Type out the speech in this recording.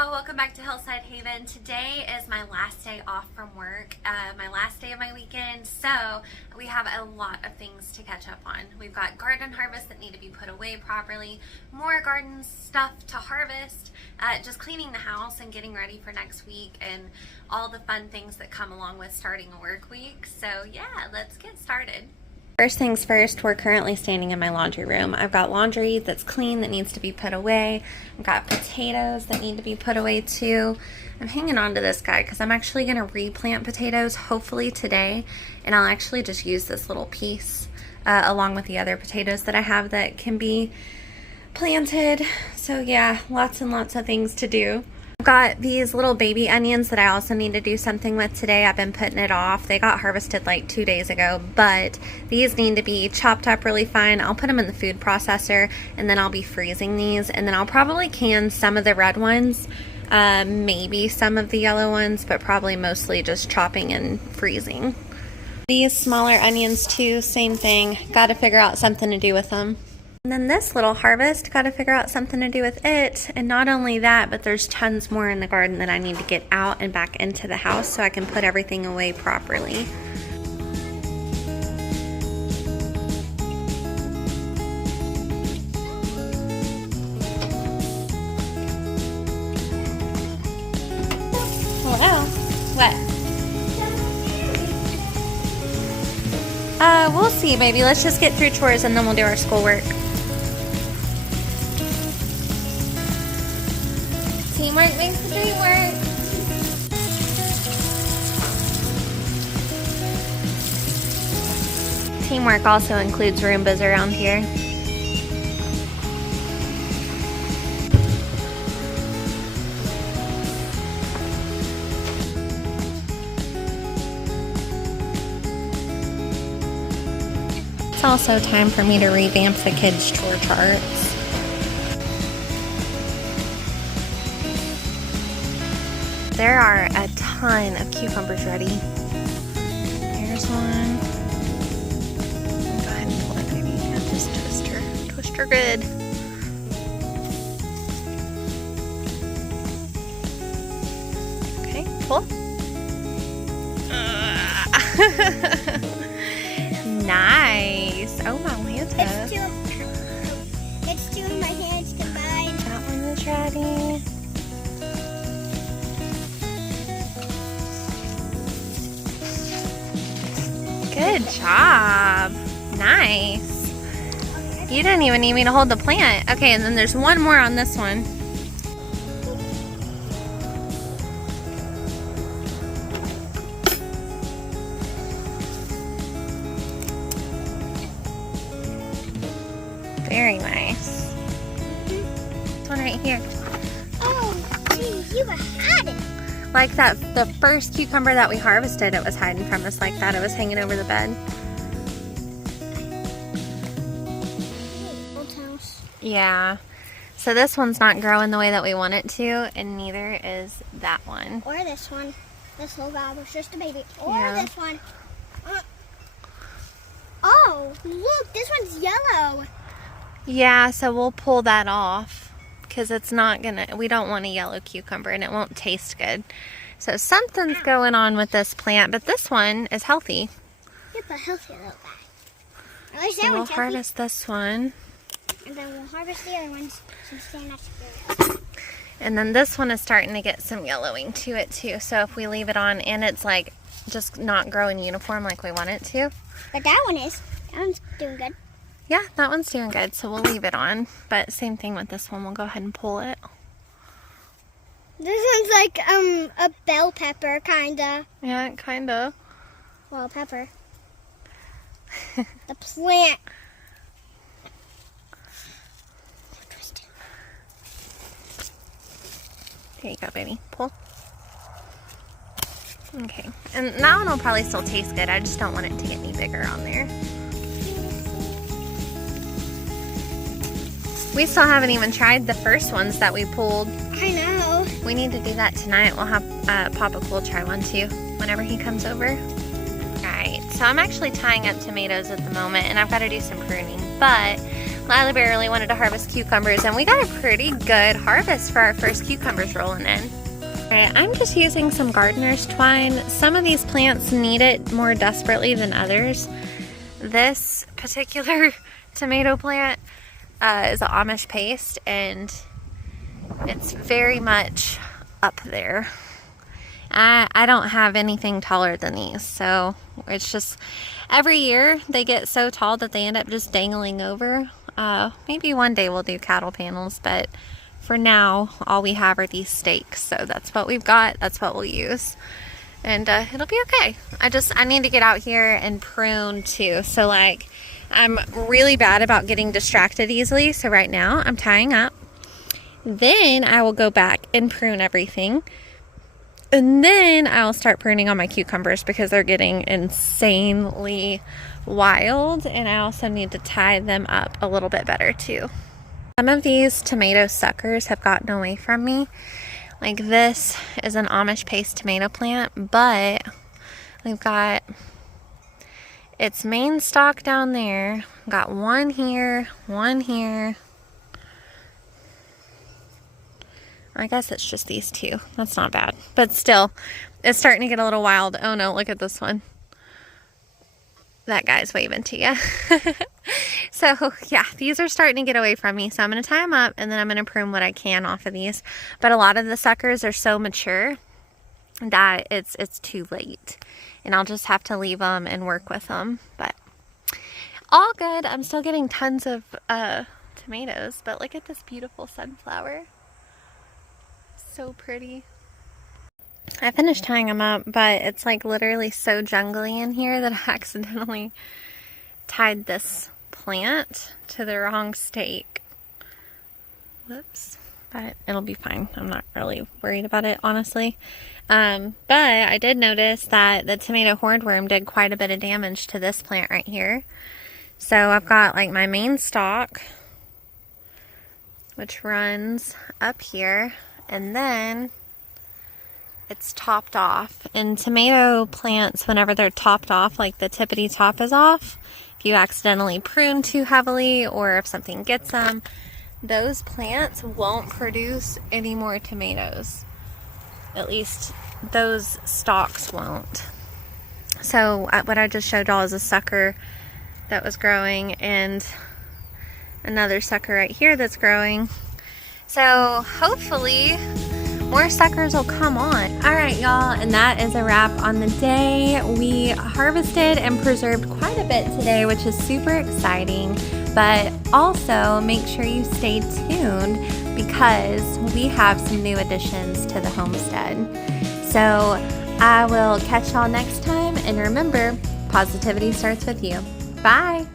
y'all, welcome back to Hillside Haven. Today is my last day off from work, my last day of my weekend, so we have a lot of things to catch up on. We've got garden harvests that need to be put away properly, more garden stuff to harvest, just cleaning the house and getting ready for next week, and all the fun things that come along with starting a work week. So yeah, let's get started. First things first, we're currently standing in my laundry room. I've got laundry that's clean that needs to be put away. I've got potatoes that need to be put away too. I'm hanging on to this guy because I'm actually going to replant potatoes hopefully today, and I'll actually just use this little piece along with the other potatoes that I have that can be planted. So yeah, lots and lots of things to do. I've got these little baby onions that I also need to do something with today. I've been putting it off. They got harvested like 2 days ago, but these need to be chopped up really fine. I'll put them in the food processor, and then I'll be freezing these, and then I'll probably can some of the red ones, maybe some of the yellow ones, but probably mostly just chopping and freezing. These smaller onions too, same thing. Got to figure out something to do with them. And then this little harvest, got to figure out something to do with it. And not only that, but there's tons more in the garden that I need to get out and back into the house so I can put everything away properly. Hello. What? We'll see, baby. Let's just get through chores and then we'll do our schoolwork. Teamwork makes the dream work. Teamwork also includes Roombas around here. It's also time for me to revamp the kids' chore charts. There are a ton of cucumbers ready. Here's one. Go ahead and pull it, baby. Yeah, just twist her. Twist her good. Okay, pull. Nice. Oh, my Lanta. It's two of my hands combined. That one is ready. Good job. Nice. You didn't even need me to hold the plant. Okay, and then there's one more on this one. Very nice. This one right here. Oh, geez, you were hiding. Like that, the first cucumber that we harvested, it was hiding from us like that. It was hanging over the bed. Old house. Yeah. So this one's not growing the way that we want it to, and neither is that one. Or this one. This little guy was just a baby. Or Yeah. this one. Oh, look, this one's yellow. Yeah, so we'll pull that off because it's not gonna, we don't want a yellow cucumber and it won't taste good. So something's going on with this plant, but this one is healthy. Yep, a healthy little guy. At least So that we'll one's healthy. harvest this one. And then we'll harvest the other ones. Since they're not together. And then this one is starting to get some yellowing to it too. So if we leave it on and it's like just not growing uniform like we want it to. But that one is. That one's doing good. Yeah, that one's doing good, so we'll leave it on. But same thing with this one, we'll go ahead and pull it. This one's like a bell pepper, kinda. Yeah, kinda. Well, pepper. The plant. Twist it. There you go, baby. Pull. Okay, and that one will probably still taste good. I just don't want it to get any bigger on there. We still haven't even tried the first ones that we pulled. I know. We need to do that tonight. We'll have Papa Cool try one too whenever he comes over. Alright, So I'm actually tying up tomatoes at the moment, and I've got to do some pruning. But Lila Bear really wanted to harvest cucumbers, and we got a pretty good harvest for our first cucumbers rolling in. Alright, I'm just using some gardener's twine. Some of these plants need it more desperately than others. This particular tomato plant is an Amish paste, and it's very much up there. I don't have anything taller than these, so it's just every year they get so tall that they end up just dangling over. Maybe one day we'll do cattle panels, but for now all we have are these stakes, so that's what we've got, that's what we'll use, and it'll be okay. I need to get out here and prune too. So like, I'm really bad about getting distracted easily, so right now I'm tying up, then I will go back and prune everything. And then I'll start pruning on my cucumbers because they're getting insanely wild, and I also need to tie them up a little bit better too. Some of these tomato suckers have gotten away from me. Like this is an Amish paste tomato plant, but we've got its main stalk down there. Got one here, one here. I guess it's just these two. That's not bad. But still, it's starting to get a little wild. Oh no, look at this one. That guy's waving to you. So yeah, these are starting to get away from me. So I'm going to tie them up, and then I'm going to prune what I can off of these. But a lot of the suckers are so mature that it's too late. And I'll just have to leave them and work with them. But all good. I'm still getting tons of tomatoes. But look at this beautiful sunflower. So pretty. I finished tying them up, but it's like literally so jungly in here that I accidentally tied this plant to the wrong stake. Whoops. But it'll be fine. I'm not really worried about it, honestly. But I did notice that the tomato hornworm did quite a bit of damage to this plant right here. So I've got like my main stalk, which runs up here, and then it's topped off. And tomato plants, whenever they're topped off, like the tippity top is off, if you accidentally prune too heavily or if something gets them, those plants won't produce any more tomatoes. At least those stalks won't. So what I just showed y'all is a sucker that was growing and another sucker right here that's growing. So hopefully more suckers will come on. All right, y'all, and that is a wrap on the day. We harvested and preserved quite a bit today, which is super exciting. But also make sure you stay tuned because we have some new additions to the homestead. So I will catch y'all next time, and remember, positivity starts with you. Bye.